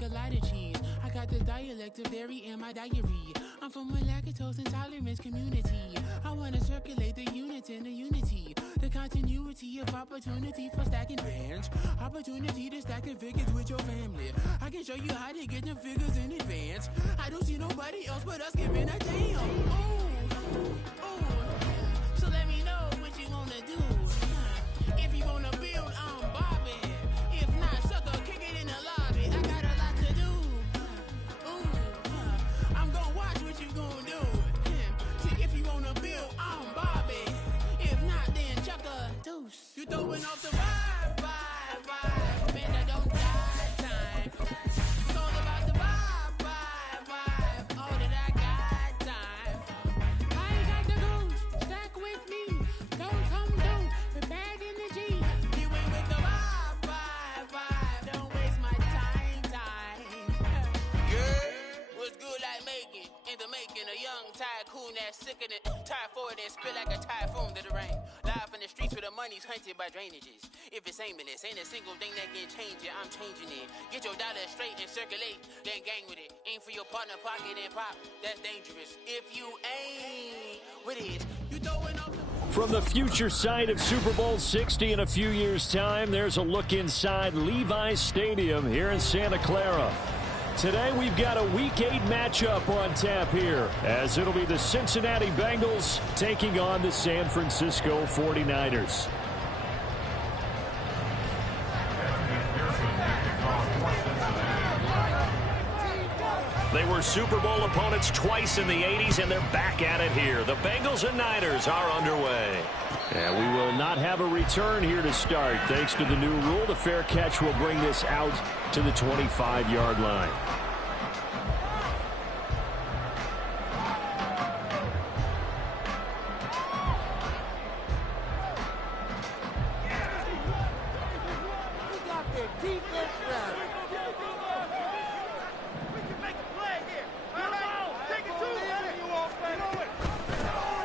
like a lot of cheese. I got the dialect of dairy in my diary. I'm from a lactose intolerance community. I wanna circulate the units in the unity. The continuity of opportunity for stacking bands. Opportunity to stack the figures with your family. I can show you how to get them figures in advance. I don't see nobody else but us giving a damn. So let me know what you wanna do. If you wanna build, I'm Bobby. If not, sucker, kick it in the lobby. I got a lot to do. I'm gonna watch what you gonna do. See, if you wanna build, I'm Bobby. If not, then chuck a deuce. You throwing off the vibe. Man, I don't die time. It's all about the vibe. All that I got time. I ain't got the goose. Stack with me. Don't come through with bad energy. You ain't with the vibe. Don't waste my time. Yeah, what's good like making? In the making, a young tycoon that's sick of it. Tie forward and spit like a typhoon to the rain. Live in the streets where the money's hunted by drainages. If it's aimless, ain't a single thing that can change it. I'm changing it. Get your dollar straight and circulate, then gang with it. Aim for your partner, pocket and pop. That's dangerous. If you ain't with it, you throwing off the... From the future site of Super Bowl 60 in a few years' time, there's a look inside Levi's Stadium here in Santa Clara. Today we've got a Week 8 matchup on tap here, as it'll be the Cincinnati Bengals taking on the San Francisco 49ers. They were Super Bowl opponents twice in the 80s, and they're back at it here. The Bengals and Niners are underway. And we will not have a return here to start. Thanks to the new rule, the fair catch will bring this out to the 25-yard line.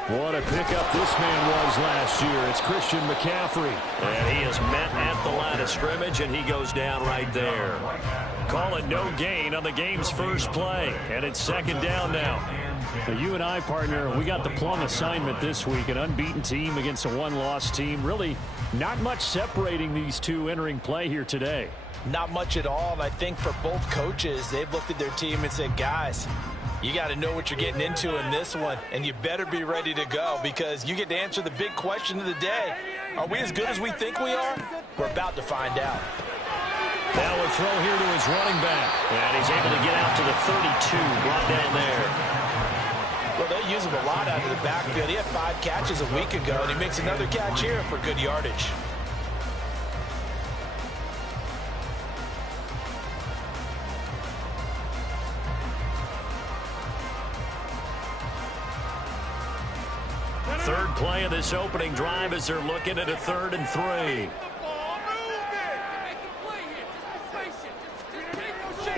What a pickup this man was last year. It's Christian McCaffrey. And he is met at the line of scrimmage, and he goes down right there. Call it no gain on the game's first play. And it's second down now. Now, you and I, partner, we got the plum assignment this week. An unbeaten team against a one-loss team. Really not much separating these two entering play here today. Not much at all. And I think for both coaches, they've looked at their team and said, guys, you got to know what you're getting into in this one, and you better be ready to go because you get to answer the big question of the day. Are we as good as we think we are? We're about to find out. Now a throw here to his running back, and he's able to get out to the 32, brought down there. Well, they use him a lot out of the backfield. He had 5 catches a week ago, and he makes another catch here for good yardage. Third play of this opening drive as they're looking at a 3rd and 3.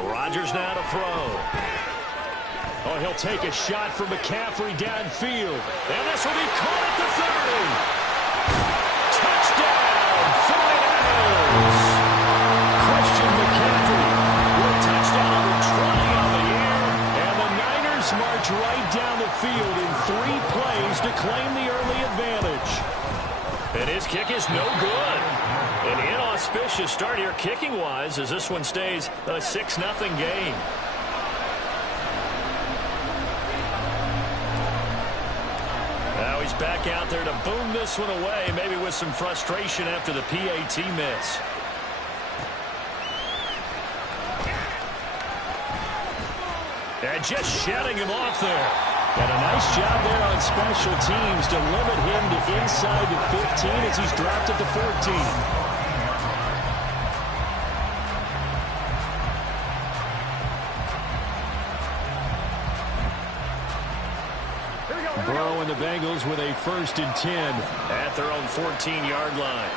Rodgers now to throw. Oh, he'll take a shot from McCaffrey downfield. And this will be caught at the 30. Touchdown, 49ers. Christian McCaffrey with a touchdown number 20 on the year. And the Niners march right down the field in 3 plays to claim the early advantage. And his kick is no good. An inauspicious start here kicking-wise as this one stays a 6-0 game. Now he's back out there to boom this one away, maybe with some frustration after the PAT miss. And just shutting him off there. And a nice job there on special teams to limit him to inside the 15 as he's dropped at the 14. Burrow and the Bengals with a 1st and 10 at their own 14-yard line.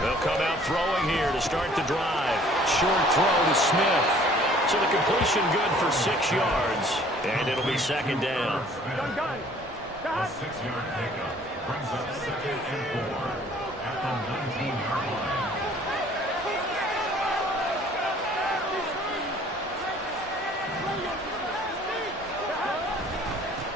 They'll come out throwing here to start the drive. Short throw to Smith. So the completion good for 6 yards. And it'll be 2nd down. A 6-yard pickup brings up 2nd and 4 at the 19-yard line.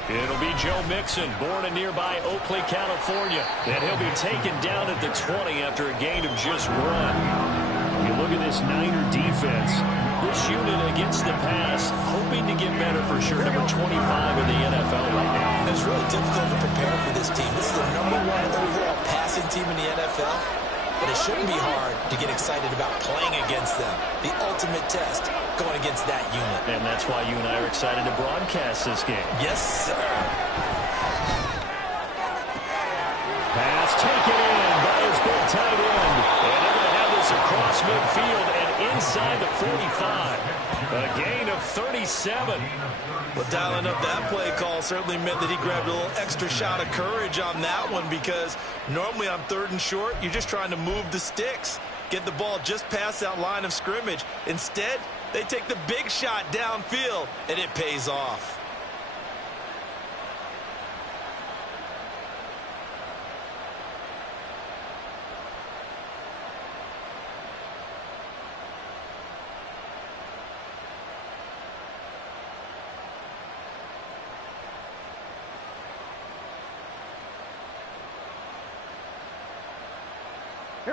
It'll be Joe Mixon, born in nearby Oakley, California. And he'll be taken down at the 20 after a gain of just 1. You look at this Niner defense. This unit against the pass, hoping to get better for sure. Number 25 in the NFL right now. It's really difficult to prepare for this team. This is the #1 overall passing team in the NFL. But it shouldn't be hard to get excited about playing against them. The ultimate test going against that unit. And that's why you and I are excited to broadcast this game. Yes, sir. Pass taken in by his big tight end. And they're going to have this across midfield and inside the 45. A gain of 37. Well, dialing up that play call certainly meant that he grabbed a little extra shot of courage on that one, because normally on 3rd and short, you're just trying to move the sticks, get the ball just past that line of scrimmage. Instead, they take the big shot downfield, and it pays off.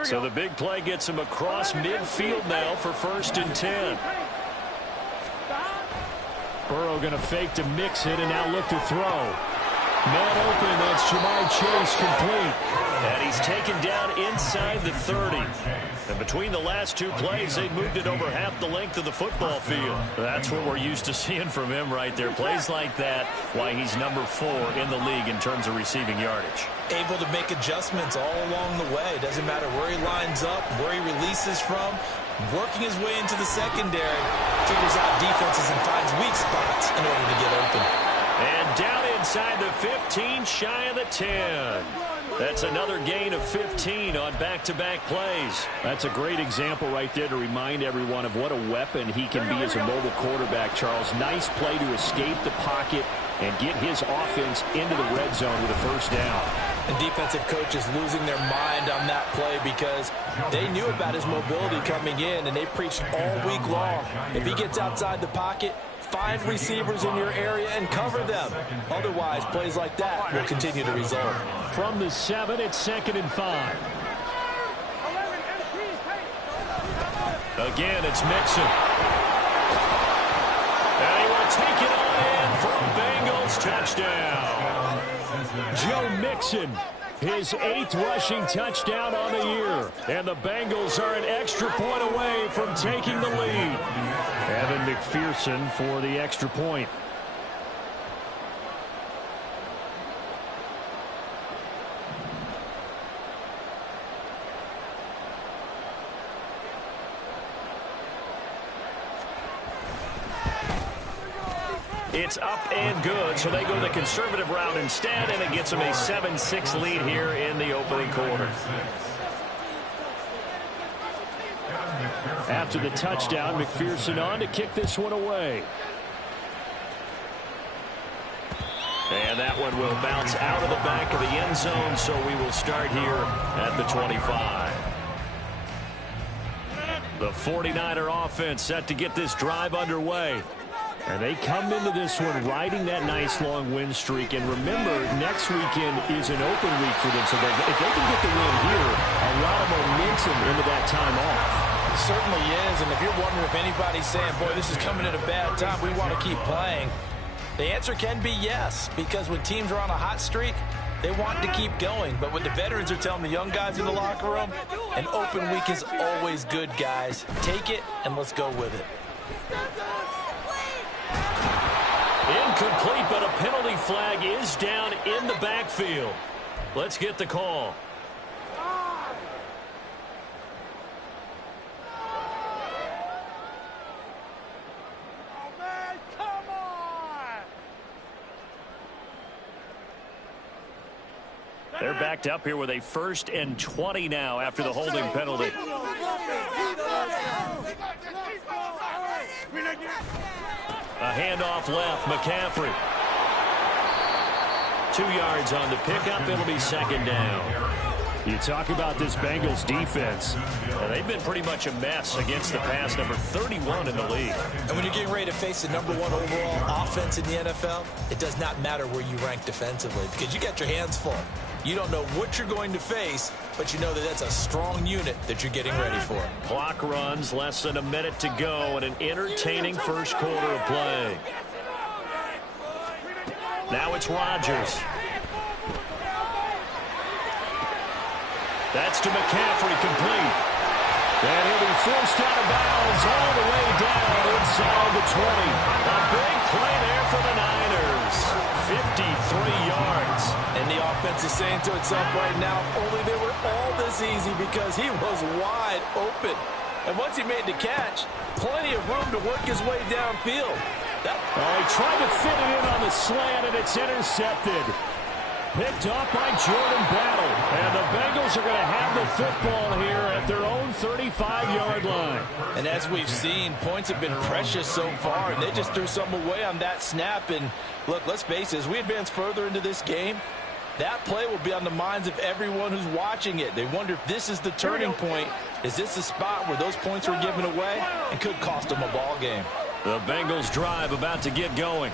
So the big play gets him across midfield now for 1st and 10. Burrow going to fake to mix it and now look to throw. Man open, that's Jamar Chase complete. And he's taken down inside the 30. And between the last 2 plays, they moved it over half the length of the football field. That's what we're used to seeing from him right there. Plays like that, why he's number 4 in the league in terms of receiving yardage. Able to make adjustments all along the way. Doesn't matter where he lines up, where he releases from. Working his way into the secondary. Figures out defenses and finds weak spots in order to get open. And down inside the 15, shy of the 10. That's another gain of 15 on back-to-back plays. That's a great example right there to remind everyone of what a weapon he can be as a mobile quarterback, Charles. Nice play to escape the pocket and get his offense into the red zone with a 1st down. And defensive coaches losing their mind on that play because they knew about his mobility coming in, and they preached all week long. If he gets outside the pocket, find receivers in your area and cover them. Otherwise, plays like that will continue to result. From the 7, it's 2nd and 5. Again, it's Mixon. And he will take it on in for a Bengals touchdown. Joe Mixon, his 8th rushing touchdown on the year. And the Bengals are an extra point away from taking the lead. Evan McPherson for the extra point. It's up and good, so they go the conservative route instead, and it gets them a 7-6 lead here in the opening quarter. After the touchdown, McPherson on to kick this one away. And that one will bounce out of the back of the end zone, so we will start here at the 25. The 49er offense set to get this drive underway. And they come into this one riding that nice long win streak. And remember, next weekend is an open week for them. So if they can get the win here, a lot of momentum into that time off. It certainly is. And if you're wondering if anybody's saying, boy, this is coming at a bad time, we want to keep playing, the answer can be yes. Because when teams are on a hot streak, they want to keep going. But what the veterans are telling the young guys in the locker room, an open week is always good, guys. Take it and let's go with it. Incomplete, but a penalty flag is down in the backfield. Let's get the call. Oh, man, come on! They're backed up here with a 1st and 20 now after the holding penalty. A handoff left, McCaffrey. 2 yards on the pickup. It'll be 2nd down. You talk about this Bengals defense. They've been pretty much a mess against the pass, number 31 in the league. And when you're getting ready to face the #1 overall offense in the NFL, it does not matter where you rank defensively because you got your hands full. You don't know what you're going to face, but you know that that's a strong unit that you're getting ready for. Clock runs, less than a minute to go, and an entertaining first quarter of play. Now it's Rodgers. That's to McCaffrey, complete. And he'll be forced out of bounds all the way down inside the 20. A big play there for the Niners. 53 yards. And the offense is saying to itself right now, only they were all this easy because he was wide open. And once he made the catch, plenty of room to work his way downfield. He tried to fit it in on the slant, and it's intercepted. Picked off by Jordan Battle. And the Bengals are going to have the football here at their own 35-yard line. And as we've seen, points have been precious so far, and they just threw something away on that snap. And look, let's face it, as we advance further into this game, that play will be on the minds of everyone who's watching it. They wonder if this is the turning point. Is this the spot where those points were given away and could cost them a ball game? The Bengals drive about to get going.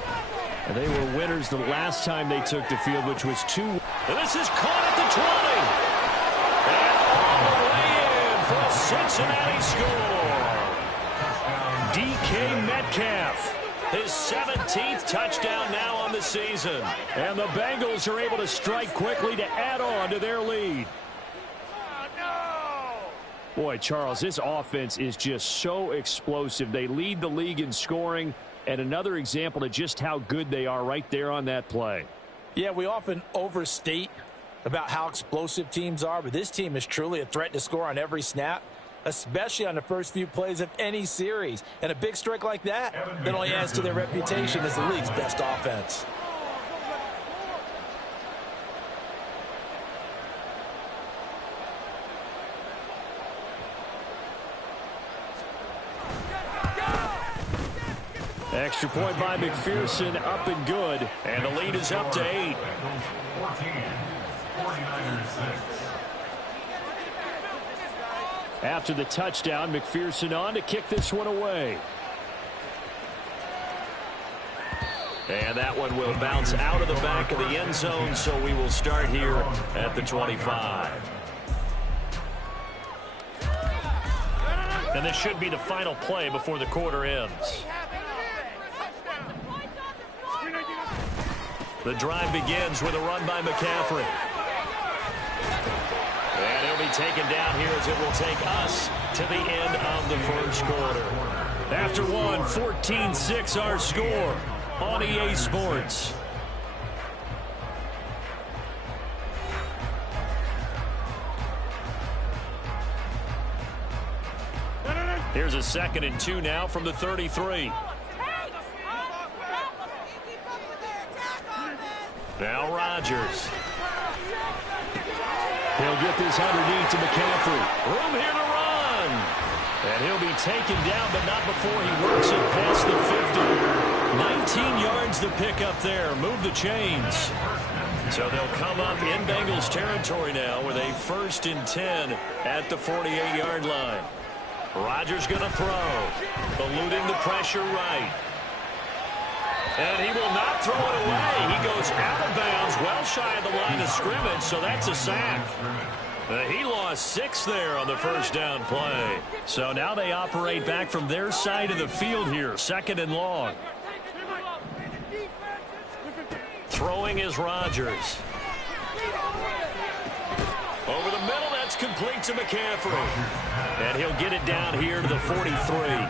And they were winners the last time they took the field, which was 2. And this is caught at the 20. And all the way in for a Cincinnati score. DK Metcalf. His 17th touchdown now on the season. And the Bengals are able to strike quickly to add on to their lead. Boy, Charles, this offense is just so explosive. They lead the league in scoring, and another example of just how good they are right there on that play. Yeah, we often overstate about how explosive teams are, but this team is truly a threat to score on every snap, especially on the first few plays of any series. And a big strike like that only adds to their reputation as the league's best offense. Extra point by McPherson, up and good. And the lead is up to 8. After the touchdown, McPherson on to kick this one away. And that one will bounce out of the back of the end zone, so we will start here at the 25. And this should be the final play before the quarter ends. The drive begins with a run by McCaffrey. And he'll be taken down here as it will take us to the end of the first quarter. After one, 14-6 our score on EA Sports. Here's a 2nd and 2 now from the 33. Now Rodgers. He'll get this underneath to McCaffrey. Room here to run. And he'll be taken down, but not before he works it past the 50. 19 yards to pick up there. Move the chains. So they'll come up in Bengals territory now with a 1st and 10 at the 48-yard line. Rodgers going to throw. Eluding the pressure right. And he will not throw it away. He goes out of bounds, well shy of the line of scrimmage, so that's a sack. He lost 6 there on the first down play. So now they operate back from their side of the field here, 2nd and long. Throwing is Rodgers. Over the middle, that's complete to McCaffrey. And he'll get it down here to the 43.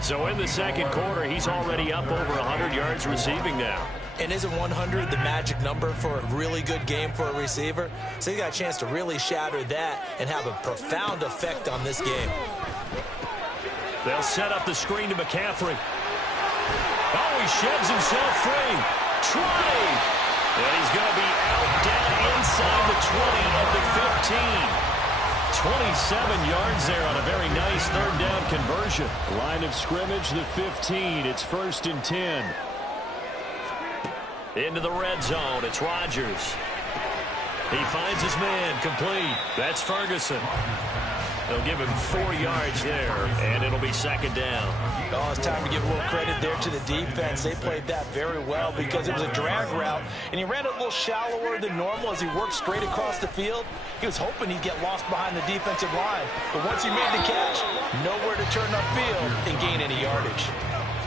So in the second quarter, he's already up over 100 yards receiving now. And isn't 100 the magic number for a really good game for a receiver? So he got a chance to really shatter that and have a profound effect on this game. They'll set up the screen to McCaffrey. Oh, he sheds himself free. Trotting. And he's going to be out down inside the 20 at the 15. 27 yards there on a very nice 3rd down conversion. Line of scrimmage, the 15. It's 1st and 10. Into the red zone. It's Rodgers. He finds his man, complete. That's Ferguson. They'll give him 4 yards there, and it'll be second down. Oh, it's time to give a little credit there to the defense. They played that very well because it was a drag route, and he ran it a little shallower than normal as he worked straight across the field. He was hoping he'd get lost behind the defensive line, but once he made the catch, nowhere to turn upfield and gain any yardage.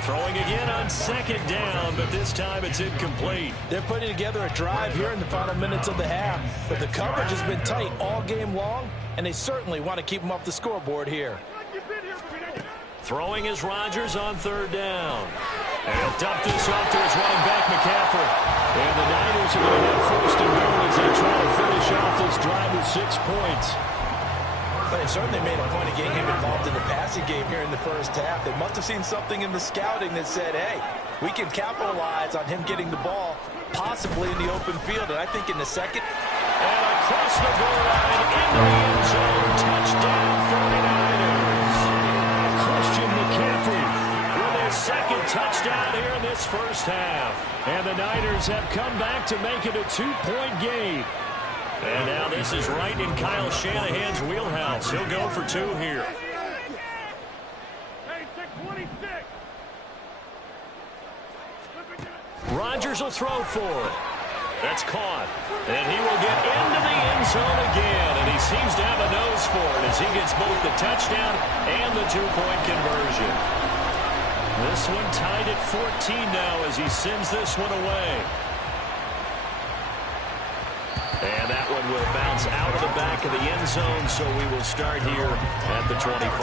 Throwing again on second down, but this time it's incomplete. They're putting together a drive here in the final minutes of the half, but the coverage has been tight all game long, and they certainly want to keep them off the scoreboard here. Throwing is Rodgers on third down. And he'll dump this off to his running back, McCaffrey. And the Niners are going to have first and goal as they try to finish off this drive with 6 points. They certainly made a point of getting him involved in the passing game here in the first half. They must have seen something in the scouting that said, hey, we can capitalize on him getting the ball, possibly in the open field. And I think in the second. And across the goal line, into the end zone, touchdown 49ers. Christian McCaffrey with his second touchdown here in this first half. And the Niners have come back to make it a 2-point game. And now this is right in Kyle Shanahan's wheelhouse. He'll go for 2 here. Rodgers will throw for it. That's caught. And he will get into the end zone again. And he seems to have a nose for it as he gets both the touchdown and the 2-point conversion. This one tied at 14 now as he sends this one away. And that one will bounce out of the back of the end zone, so we will start here at the 25.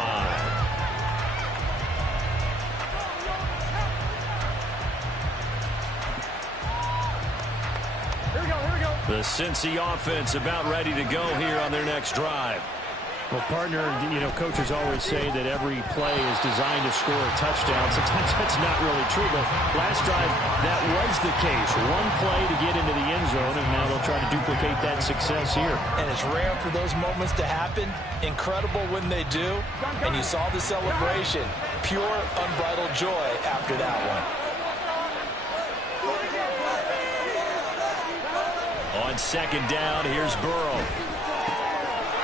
The Cincy offense about ready to go here on their next drive. Well, partner, you know, coaches always say that every play is designed to score a touchdown. Sometimes that's not really true, but last drive, that was the case. One play to get into the end zone, and now they'll try to duplicate that success here. And it's rare for those moments to happen. Incredible when they do. And you saw the celebration. Pure, unbridled joy after that one. On second down, here's Burrow.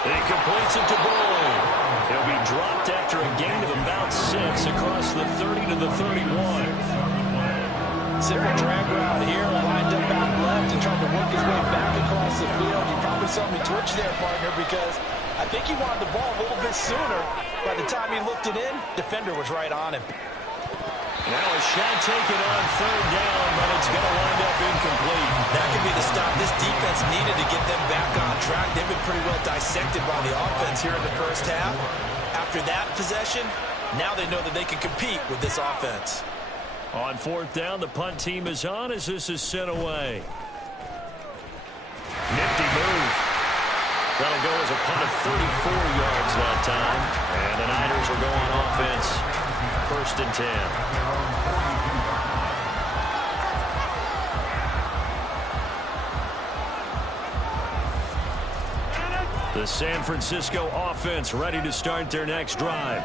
He completes it to Boyd. He'll be dropped after a gain of about 6 across the 30 to the 31. Simple drag route here, lined up out left and trying to work his way back across the field. You probably saw me twitch there, partner, because I think he wanted the ball a little bit sooner. By the time he looked it in, defender was right on him. Now a shot taken on third down, but it's going to wind up incomplete. That could be the stop this defense needed to get them back on track. They've been pretty well dissected by the offense here in the first half. After that possession, now they know that they can compete with this offense. On fourth down, the punt team is on as this is sent away. Nifty move. That'll go as a punt of 34 yards that time. And the Niners will go on offense. First and 10. The San Francisco offense ready to start their next drive.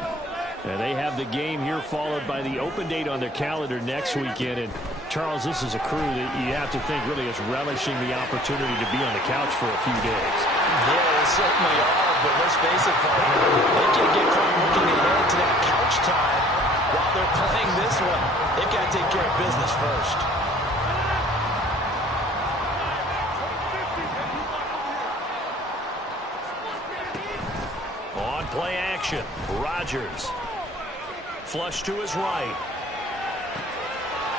And they have the game here followed by the open date on their calendar next weekend. And Charles, this is a crew that you have to think really is relishing the opportunity to be on the couch for a few days. Yeah, they certainly are. But let's face it, they can't get caught looking ahead to that couch time while they're playing this one. They've got to take care of business first. On play action, Rodgers. Flush to his right.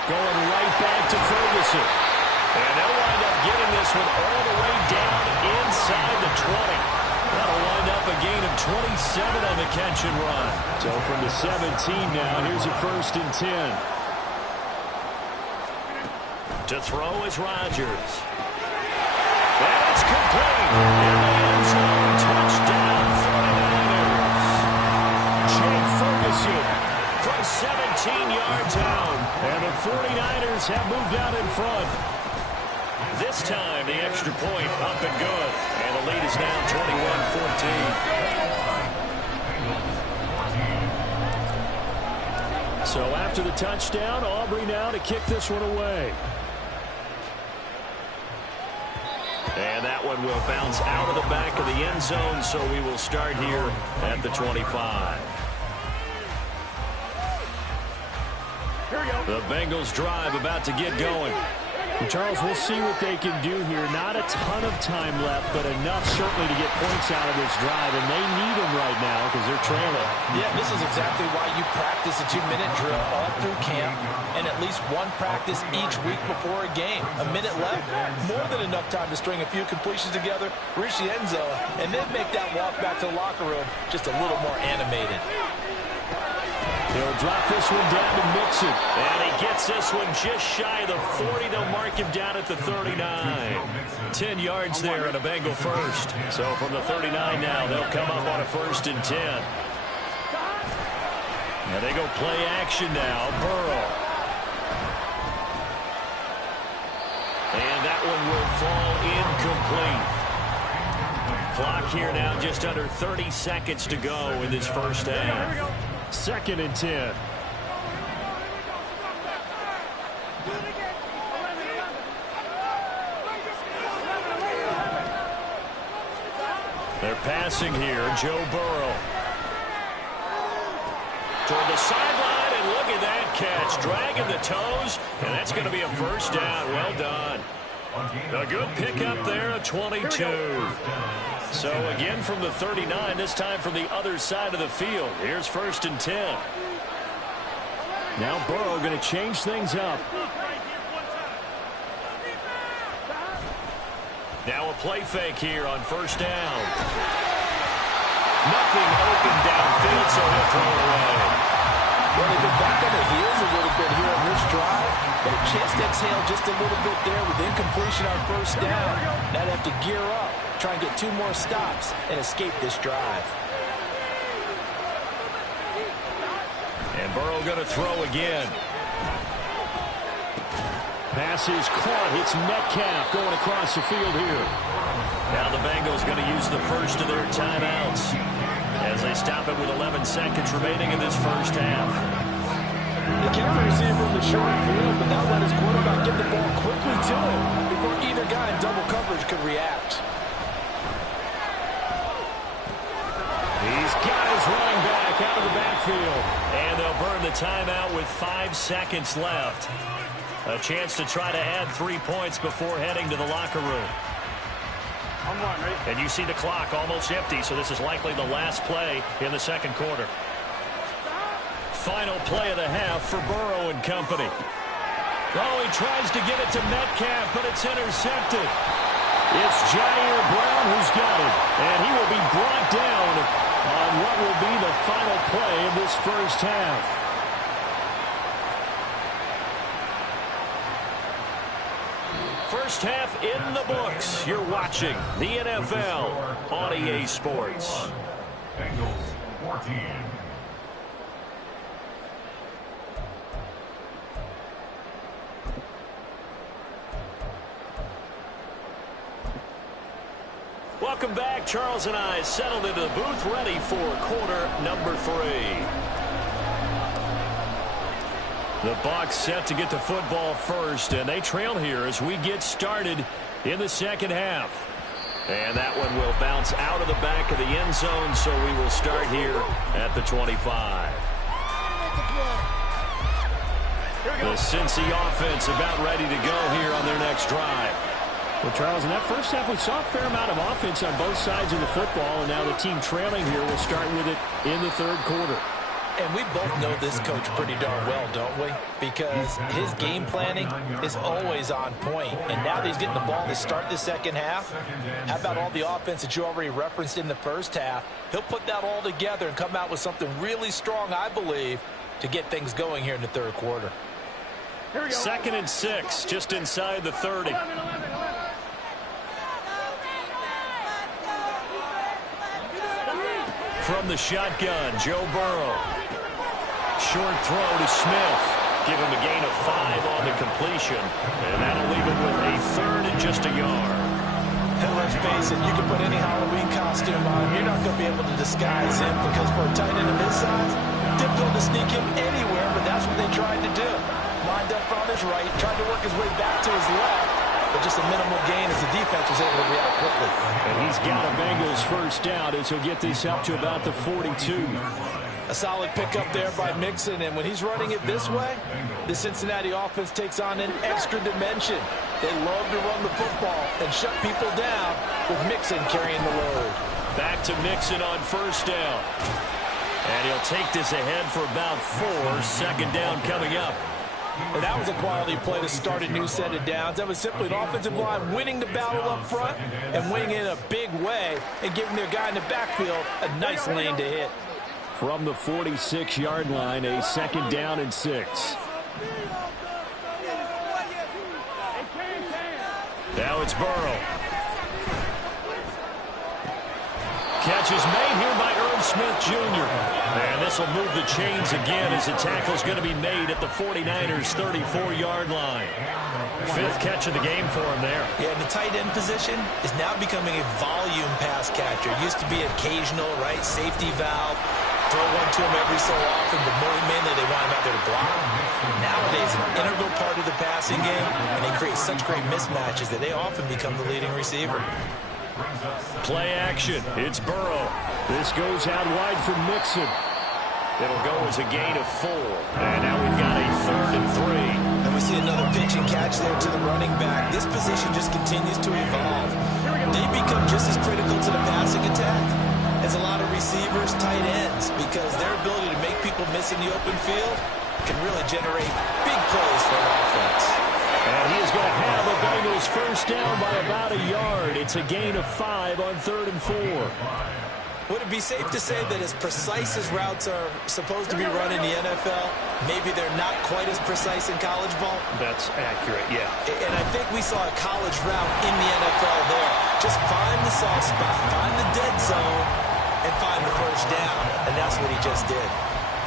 Going right back to Ferguson. And they'll wind up getting this one all the way down inside the 20. That'll wind up a gain of 27 on the catch and run. So from the 17 now, here's a first and 10. To throw is Rodgers. And it's complete. In the end zone, touchdown 49ers. Jake Ferguson from 17 yards out. And the 49ers have moved out in front. This time, the extra point up and good. And the lead is now 21-14. So after the touchdown, Aubrey now to kick this one away. And that one will bounce out of the back of the end zone, so we will start here at the 25. The Bengals drive about to get going. And Charles, we'll see what they can do here. Not a ton of time left, but enough certainly to get points out of this drive, and they need them right now because they're trailing. Yeah, this is exactly why you practice a 2-minute drill all through camp and at least one practice each week before a game. A minute left, more than enough time to string a few completions together, reach the end zone, and then make that walk back to the locker room just a little more animated. They'll drop this one down to Mixon. And he gets this one just shy of the 40. They'll mark him down at the 39. 10 yards there and a Bengal first. So from the 39 now, they'll come up on a 1st and 10. And they go play action now. Burrow. And that one will fall incomplete. Clock here now just under 30 seconds to go in this first half. 2nd and 10. They're passing here. Joe Burrow. Toward the sideline, and look at that catch. Dragging the toes, and that's going to be a 1st down. Well done. A good pickup there, a 22. So again from the 39, this time from the other side of the field. Here's 1st and 10. Now Burrow going to change things up. Now a play fake here on 1st down. Nothing open downfield, so he'll throw it away. Well, they've been back on their heels a little bit here on this drive, but a chance to exhale just a little bit there with incompletion on 1st down. Now they have to gear up, try and get 2 more stops and escape this drive. And Burrow going to throw again. Pass is caught. It's Metcalf going across the field here. Now the Bengals going to use the first of their timeouts as they stop it with 11 seconds remaining in this first half. They kept the receiver in the short field, but now let his quarterback get the ball quickly to him before either guy in double coverage could react. He's got his running back out of the backfield. And they'll burn the timeout with 5 seconds left. A chance to try to add 3 points before heading to the locker room. And you see the clock almost empty, so this is likely the last play in the 2nd quarter. Final play of the half for Burrow and company. Oh, he tries to get it to Metcalf, but it's intercepted. It's Jair Brown who's got it, and he will be brought down on what will be the final play of this first half. First half in the books. You're watching the NFL on EA Sports. Bengals 14. Welcome back. Charles and I settled into the booth ready for quarter number 3. The Bucs set to get the football first, and they trail here as we get started in the 2nd half. And that one will bounce out of the back of the end zone, so we will start here at the 25. The Cincy offense about ready to go here on their next drive. Well, Charles, in that first half, we saw a fair amount of offense on both sides of the football, and now the team trailing here will start with it in the 3rd quarter. And we both know this coach pretty darn well, don't we? Because his game planning is always on point. And now that he's getting the ball to start the 2nd half, how about all the offense that you already referenced in the first half? He'll put that all together and come out with something really strong, I believe, to get things going here in the 3rd quarter. 2nd and 6, just inside the 30. From the shotgun, Joe Burrow. Short throw to Smith. Give him a gain of 5 on the completion. And that'll leave him with a 3rd and just a yard. And let's face it, you can put any Halloween costume on. You're not going to be able to disguise him because for a tight end of his size, difficult to sneak him anywhere, but that's what they tried to do. Lined up on his right, tried to work his way back to his left, but just a minimal gain as the defense was able to react quickly. And he's got a Bengals first down as he'll get this up to about the 42. A solid pickup there by Mixon, and when he's running it this way, the Cincinnati offense takes on an extra dimension. They love to run the football and shut people down with Mixon carrying the load. Back to Mixon on first down. And he'll take this ahead for about 4. Second down coming up. And that was a quality play to start a new set of downs. That was simply an offensive line winning the battle up front and winning in a big way and giving their guy in the backfield a nice lane to hit. From the 46-yard line, a second down and 6. Now it's Burrow. Catch is made here by Irv Smith Jr. And this will move the chains again as the tackle's going to be made at the 49ers' 34-yard line. 5th catch of the game for him there. Yeah, and the tight end position is now becoming a volume pass catcher. It used to be occasional, right, safety valve. Throw one to him every so often, but more mainly they want him out there to block. Nowadays, an integral part of the passing game, and they create such great mismatches that they often become the leading receiver. Play action. It's Burrow. This goes out wide for Mixon. It'll go as a gain of 4. And now we've got a 3rd and 3. And we see another pitch and catch there to the running back. This position just continues to evolve. They become just as critical to the passing attack as a lot of receivers, tight ends, because their ability to make people miss in the open field can really generate big plays for an offense. And he is going to have a Bengals first down by about a yard. It's a gain of 5 on 3rd and 4. Would it be safe to say that as precise as routes are supposed to be run in the NFL, maybe they're not quite as precise in college ball? That's accurate, yeah. And I think we saw a college route in the NFL there. Just find the soft spot, find the dead zone, and find the first down. And that's what he just did.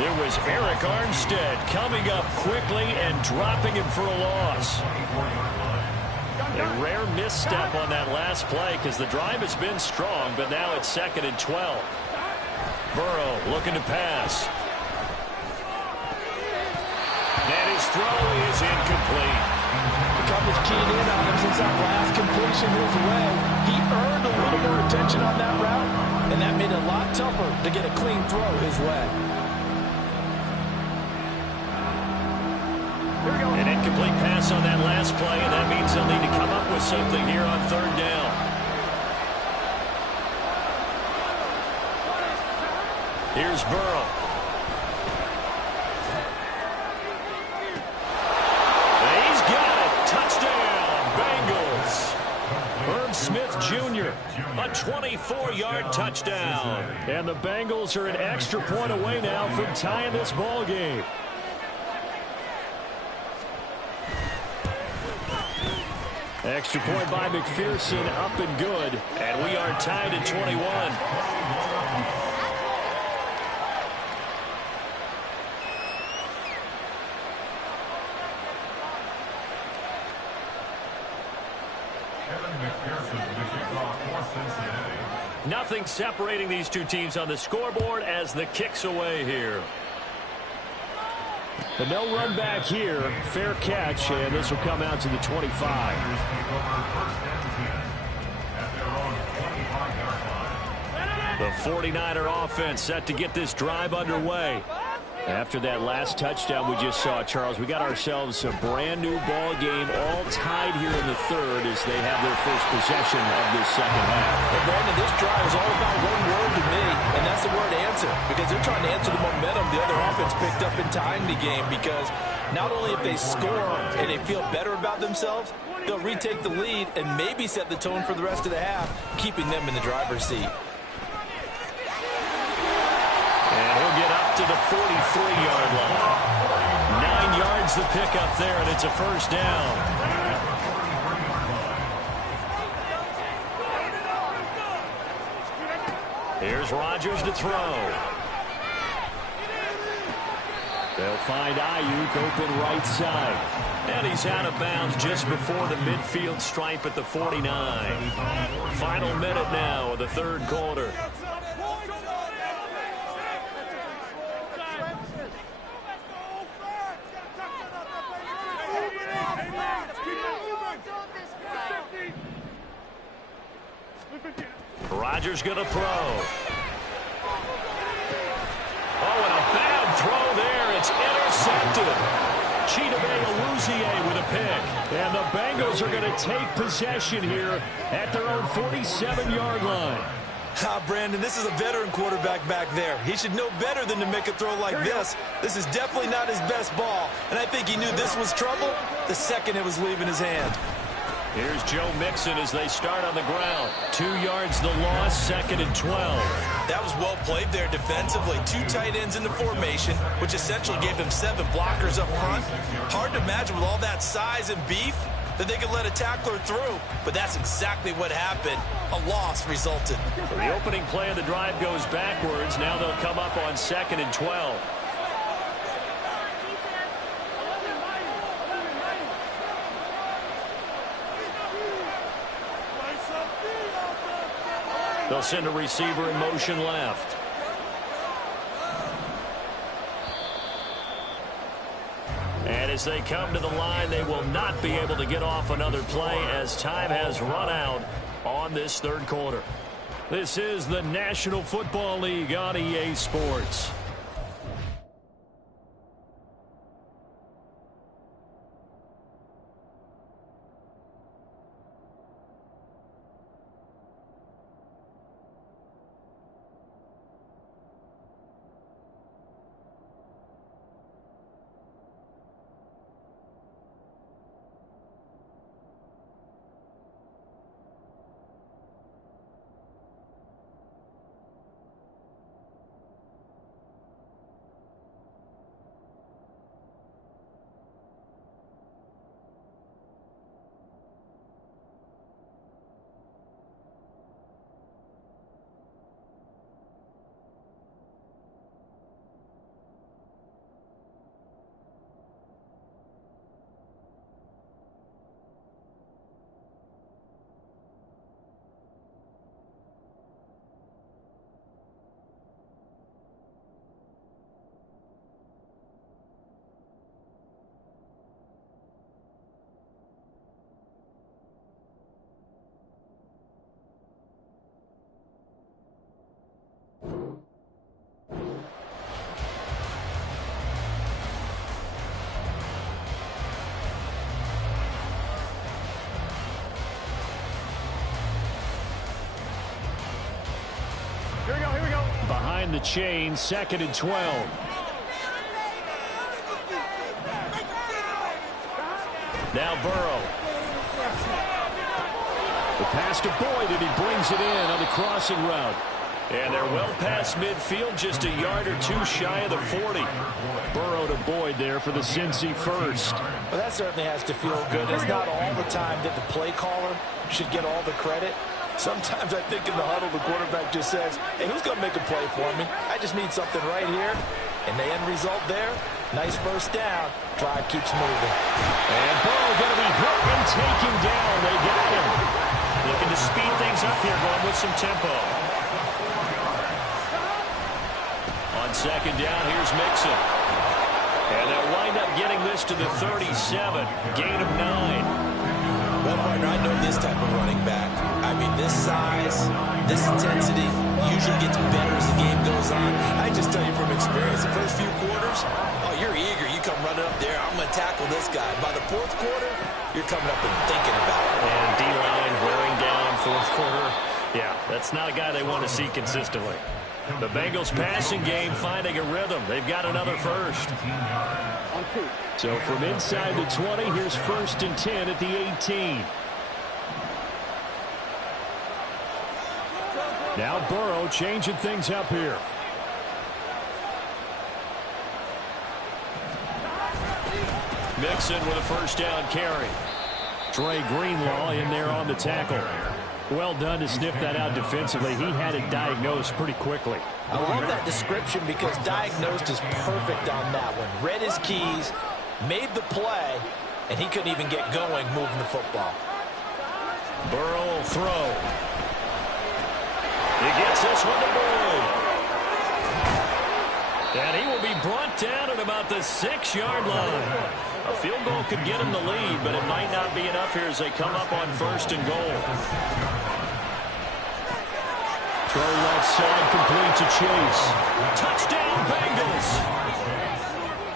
It was Eric Armstead coming up quickly and dropping him for a loss. A rare misstep on that last play because the drive has been strong, but now it's 2nd and 12. Burrow looking to pass. And his throw is incomplete. The coverage keyed in on him since that last completion his way. He earned a little more attention on that route, and that made it a lot tougher to get a clean throw his way. An incomplete pass on that last play, and that means they'll need to come up with something here on 3rd down. Here's Burrow. And he's got it. Touchdown, Bengals. Irv Smith Jr., a 24-yard touchdown. And the Bengals are an extra point away now from tying this ball game. Extra point by McPherson, up and good. And we are tied at 21. Nothing separating these two teams on the scoreboard as the kick's away here. But no run back here. Fair catch, and this will come out to the 25. The 49er offense set to get this drive underway. After that last touchdown we just saw, Charles, we got ourselves a brand new ball game, all tied here in the 3rd as they have their first possession of this second half. Well, Brandon, this drive is all about one word to me, and that's the word answer, because they're trying to answer the momentum the other offense picked up in tying the game, because not only if they score and they feel better about themselves, they'll retake the lead and maybe set the tone for the rest of the half, keeping them in the driver's seat. And he'll get up to the 43-yard line. 9 yards to pick up there, and it's a first down. Here's Rodgers to throw. They'll find Ayuk open right side. And he's out of bounds just before the midfield stripe at the 49. Final minute now of the 3rd quarter. Rodgers going to throw. Oh, and a bad throw there. It's intercepted. Chidobe Awuzie with a pick. And the Bengals are going to take possession here at their own 47-yard line. Brandon, this is a veteran quarterback back there. He should know better than to make a throw like this. This is definitely not his best ball, and I think he knew this was trouble the second it was leaving his hand. Here's Joe Mixon as they start on the ground. 2 yards the loss, 2nd and 12. That was well played there defensively. 2 tight ends in the formation, which essentially gave them 7 blockers up front. Hard to imagine with all that size and beef that they could let a tackler through, but that's exactly what happened. A loss resulted. So the opening play of the drive goes backwards. Now they'll come up on 2nd and 12. They'll send a receiver in motion left. And as they come to the line, they will not be able to get off another play as time has run out on this 3rd quarter. This is the National Football League on EA Sports. Behind the chain, 2nd and 12. Now Burrow. The pass to Boyd, and he brings it in on the crossing route. And they're well past midfield, just a yard or 2 shy of the 40. Burrow to Boyd there for the Cincy first. Well, that certainly has to feel good. It's not all the time that the play caller should get all the credit. Sometimes I think in the huddle, the quarterback just says, hey, who's going to make a play for me? I just need something right here. And the end result there, nice first down. Drive keeps moving. And Burrow going to be hit and taken down. They got him. Looking to speed things up here, going with some tempo. On 2nd down, here's Mixon. And they'll wind up getting this to the 37. Gain of 9. Well, partner, I know this type of running back. I mean, this size, this intensity usually gets better as the game goes on. I just tell you from experience, the first few quarters, oh, you're eager. You come running up there. I'm going to tackle this guy. By the 4th quarter, you're coming up and thinking about it. And D-line wearing down 4th quarter. Yeah, that's not a guy they want to see consistently. The Bengals passing game finding a rhythm. They've got another first. So from inside the 20, here's 1st and 10 at the 18. Now Burrow changing things up here. Mixon with a first down carry. Dre Greenlaw in there on the tackle. Well done to sniff that out defensively. He had it diagnosed pretty quickly. I love that description because diagnosed is perfect on that one. Read his keys, made the play, and he couldn't even get going moving the football. Burrow will throw. He gets this one to Boyd. And he will be brought down at about the 6-yard line. A field goal could get him the lead, but it might not be enough here as they come up on 1st and goal. Throw left side, complete to Chase. Touchdown, Bengals.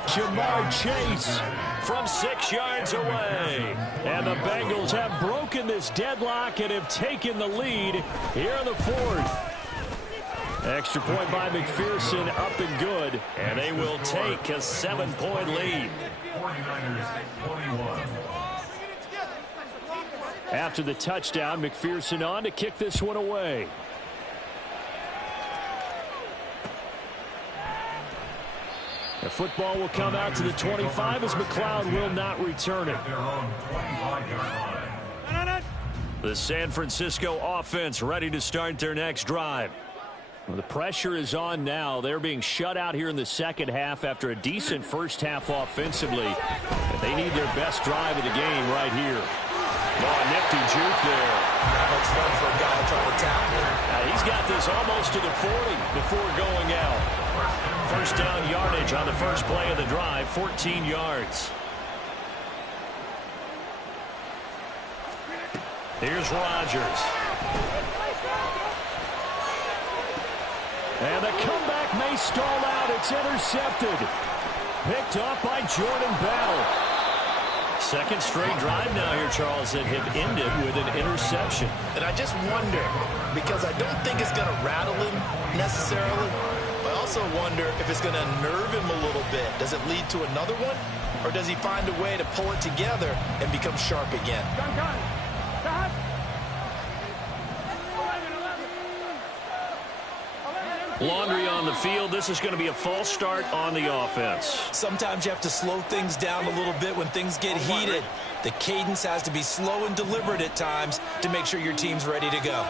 Jamar Chase from 6 yards away. And the Bengals have broken this deadlock and have taken the lead here in the fourth. Extra point by McPherson, up and good. And they will take a 7-point lead. 49ers 21. After the touchdown, McPherson on to kick this one away. The football will come out to the 25 as McLeod will not return it. The San Francisco offense ready to start their next drive. Well, the pressure is on now. They're being shut out here in the second half after a decent first half offensively. And they need their best drive of the game right here. Oh, nifty juke there. Not much fun for a guy trying to tackle him. He's got this almost to the 40 before going out. First down yardage on the first play of the drive, 14 yards. Here's Rodgers. And the comeback may stall out. It's intercepted. Picked off by Jordan Battle. Second straight drive now here, Charles, that have ended with an interception. And I just wonder, because I don't think it's going to rattle him necessarily, but I also wonder if it's going to unnerve him a little bit. Does it lead to another one? Or does he find a way to pull it together and become sharp again? Laundry on the field. This is going to be a false start on the offense. Sometimes you have to slow things down a little bit when things get heated. The cadence has to be slow and deliberate at times to make sure your team's ready to go.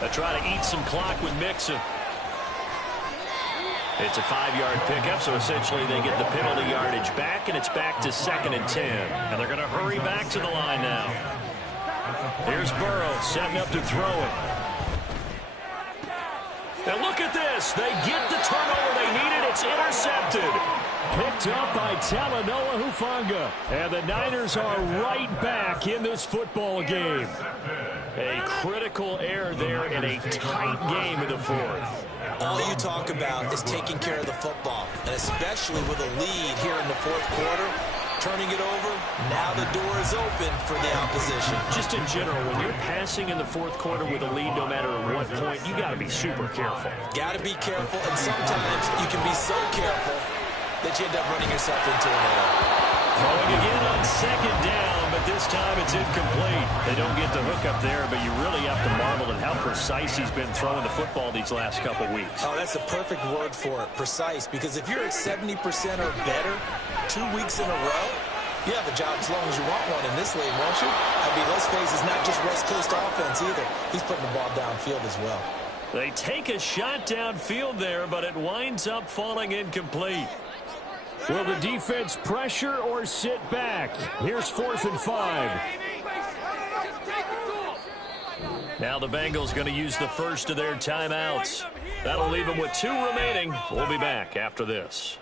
They try to eat some clock with Mixon. It's a 5-yard pickup, so essentially they get the penalty yardage back, and it's back to 2nd and 10. And they're going to hurry back to the line now. Here's Burrow setting up to throw it. And look at this. They get the turnover they needed. It's intercepted. Picked up by Talanoa Hufanga. And the Niners are right back in this football game. A critical error there in a tight game in the fourth. All you talk about is taking care of the football, and especially with a lead here in the fourth quarter, turning it over, now the door is open for the opposition. Just in general, when you're passing in the fourth quarter with a lead, no matter at what point, you got to be super careful. Got to be careful, and sometimes you can be so careful that you end up running yourself into an error. Throwing again on second down, but this time it's incomplete. They don't get the hook up there, but you really have to marvel at how precise he's been throwing the football these last couple weeks. Oh, that's the perfect word for it, precise, because if you're at 70% or better 2 weeks in a row, you have a job as long as you want one in this league, won't you? I mean, let's face it, it's not just West Coast offense either. He's putting the ball downfield as well. They take a shot downfield there, but it winds up falling incomplete. Will the defense pressure or sit back? Here's 4th and 5. Now the Bengals going to use the first of their timeouts. That'll leave them with 2 remaining. We'll be back after this.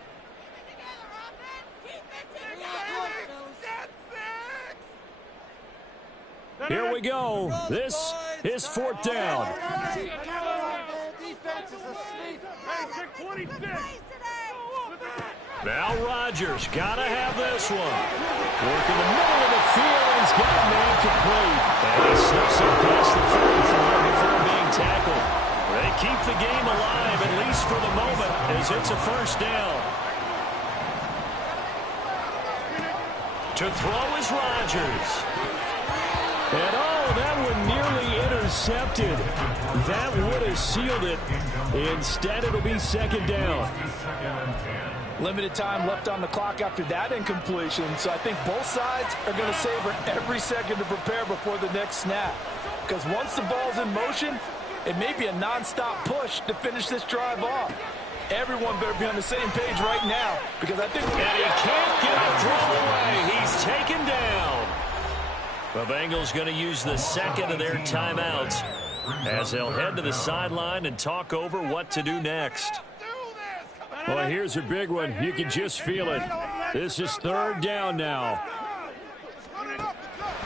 Here we go. This is 4th down. Now Rodgers got to have this one. Working the middle of the field, and he's got a man complete. And he slips it past the 44 before being tackled. They keep the game alive, at least for the moment, as it's a first down. To throw is Rodgers. And that one nearly intercepted. That would have sealed it. Instead, it'll be 2nd down. Limited time left on the clock after that incompletion, so I think both sides are going to savor every second to prepare before the next snap. Because once the ball's in motion, it may be a nonstop push to finish this drive off. Everyone better be on the same page right now, because I think... And he can't get a throw away. He's taken down. The Bengals going to use the second of their timeouts as they'll head to the sideline and talk over what to do next. Well, here's a big one. You can just feel it. This is 3rd down now.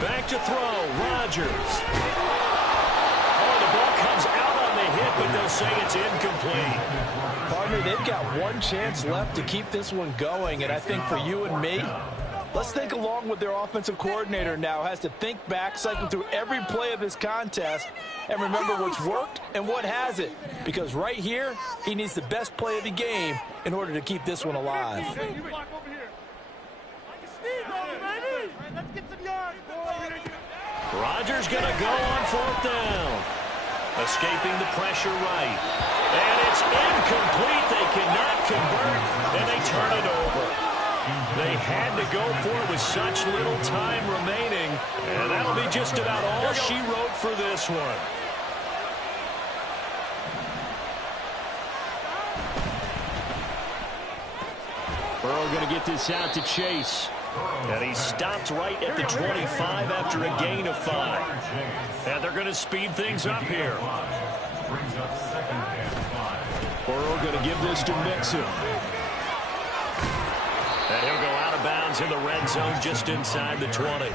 Back to throw. Rodgers. Oh, the ball comes out on say it's incomplete. Partner, they've got one chance left to keep this one going, and I think for you and me, let's think along with their offensive coordinator now. Has to think back, cycle through every play of this contest, and remember what's worked and what hasn't. Because right here, he needs the best play of the game in order to keep this one alive. Rodgers going to go on 4th down. Escaping the pressure right. And it's incomplete. They cannot convert, and they turn it over. They had to go for it with such little time remaining, and that'll be just about all she wrote for this one. Burrow going to get this out to Chase. And he stopped right at the 25 after a gain of 5. And they're going to speed things up here. Burrow going to give this to Mixon. And he'll go out of bounds in the red zone just inside the 20.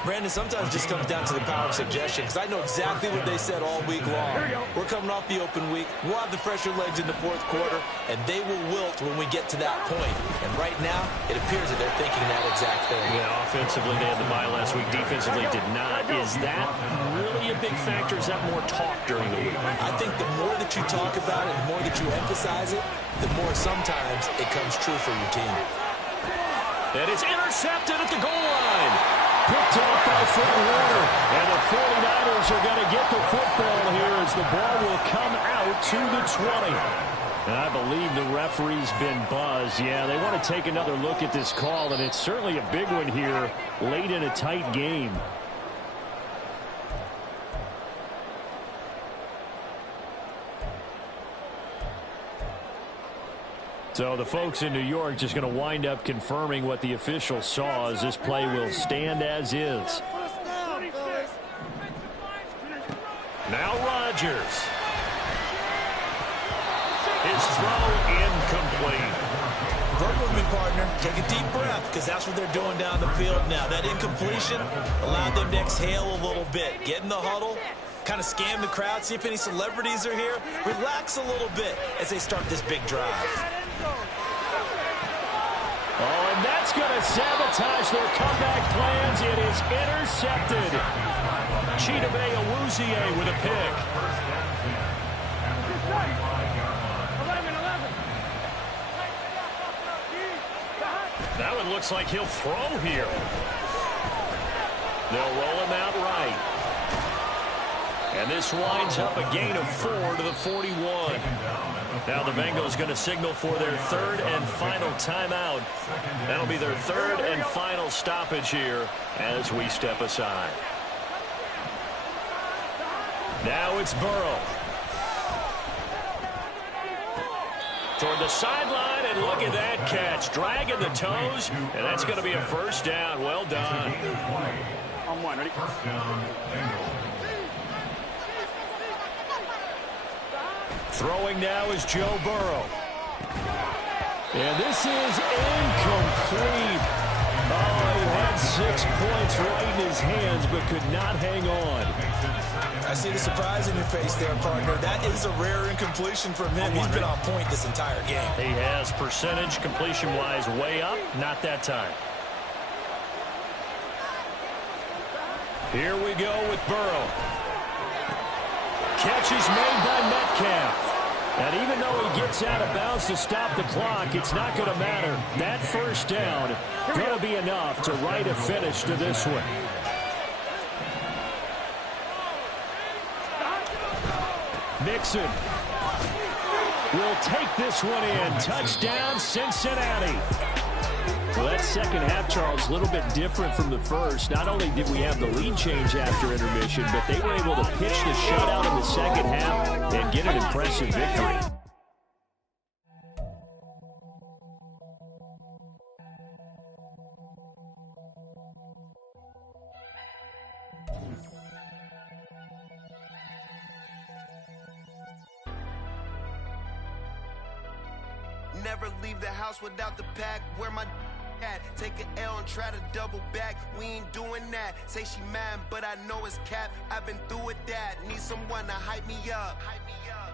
Brandon, sometimes it just comes down to the power of suggestion, because I know exactly what they said all week long. We're coming off the open week. We'll have the fresher legs in the 4th quarter, and they will wilt when we get to that point. And right now, it appears that they're thinking that exact thing. Yeah, offensively, they had the bye last week. Defensively, did not. Is that really a big factor? Is that more talk during the week? I think the more that you talk about it, the more that you emphasize it, the more sometimes it comes true for your team. And it's intercepted at the goal line. Picked off by Fred Warner. And the 49ers are going to get the football here as the ball will come out to the 20. And I believe the referee's been buzzed. Yeah, they want to take another look at this call, and it's certainly a big one here late in a tight game. So the folks in New York just going to wind up confirming what the official saw, as this play will stand as is. Now Rodgers. His throw incomplete. Work with me, partner. Take a deep breath, because that's what they're doing down the field now. That incompletion allowed them to exhale a little bit. Get in the huddle, kind of scan the crowd, see if any celebrities are here. Relax a little bit as they start this big drive. Oh, and that's going to sabotage their comeback plans. It is intercepted. Chidobe Awuzie with a pick. That one looks like he'll throw here. They'll roll him out right. And this winds up a gain of 4 to the 41. Now the Bengals going to signal for their 3rd and final timeout. That'll be their 3rd and final stoppage here as we step aside. Now it's Burrow. Toward the sideline, and look at that catch. Dragging the toes, and that's going to be a first down. Well done. On one, ready? Throwing now is Joe Burrow. And this is incomplete. Oh, he had 6 points right in his hands, but could not hang on. I see the surprise in your face there, partner. That is a rare incompletion from him. He's been on point this entire game. He has percentage completion-wise way up. Not that time. Here we go with Burrow. Catch is made by Metcalf. And even though he gets out of bounds to stop the clock, it's not going to matter. That first down going to be enough to write a finish to this one. Mixon will take this one in. Touchdown, Cincinnati. Well, that second half, Charles, a little bit different from the first. Not only did we have the lead change after intermission, but they were able to pitch the shutout in the second half and get an impressive victory. Never leave the house without the pack. Where my at? Take an L and try to double back. We ain't doing that. Say she mad, but I know it's cap. I've been through with that. Need someone to hype me up.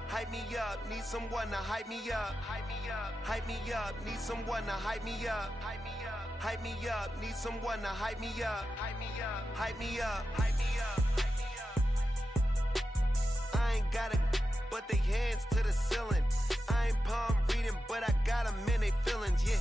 hype me up. Need someone to hype me up. Hype me up. Hype me up. Need someone to hype me up. Hype me up. Hype me up. Need someone to hype me up. Hype me up. Hype me up. Hype me up. Hype me up. I ain't got it, but they hands to the ceiling. I ain't palm reading, but I got them in they feelings. Yeah.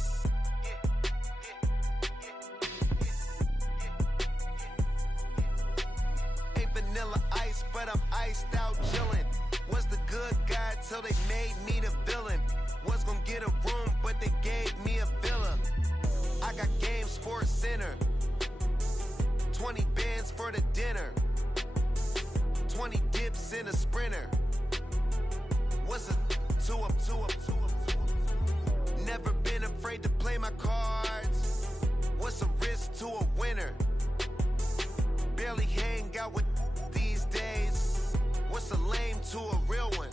Vanilla ice, but I'm iced out chillin'. Was the good guy till they made me the villain. Was gonna get a room, but they gave me a villa. I got game Sports Center. 20 bands for the dinner. 20 dips in a sprinter. What's a 2 up, 2 up, 2 up, 2 up? Never been afraid to play my cards. What's a risk to a winner? Barely hang out with these days. What's a lame to a real one?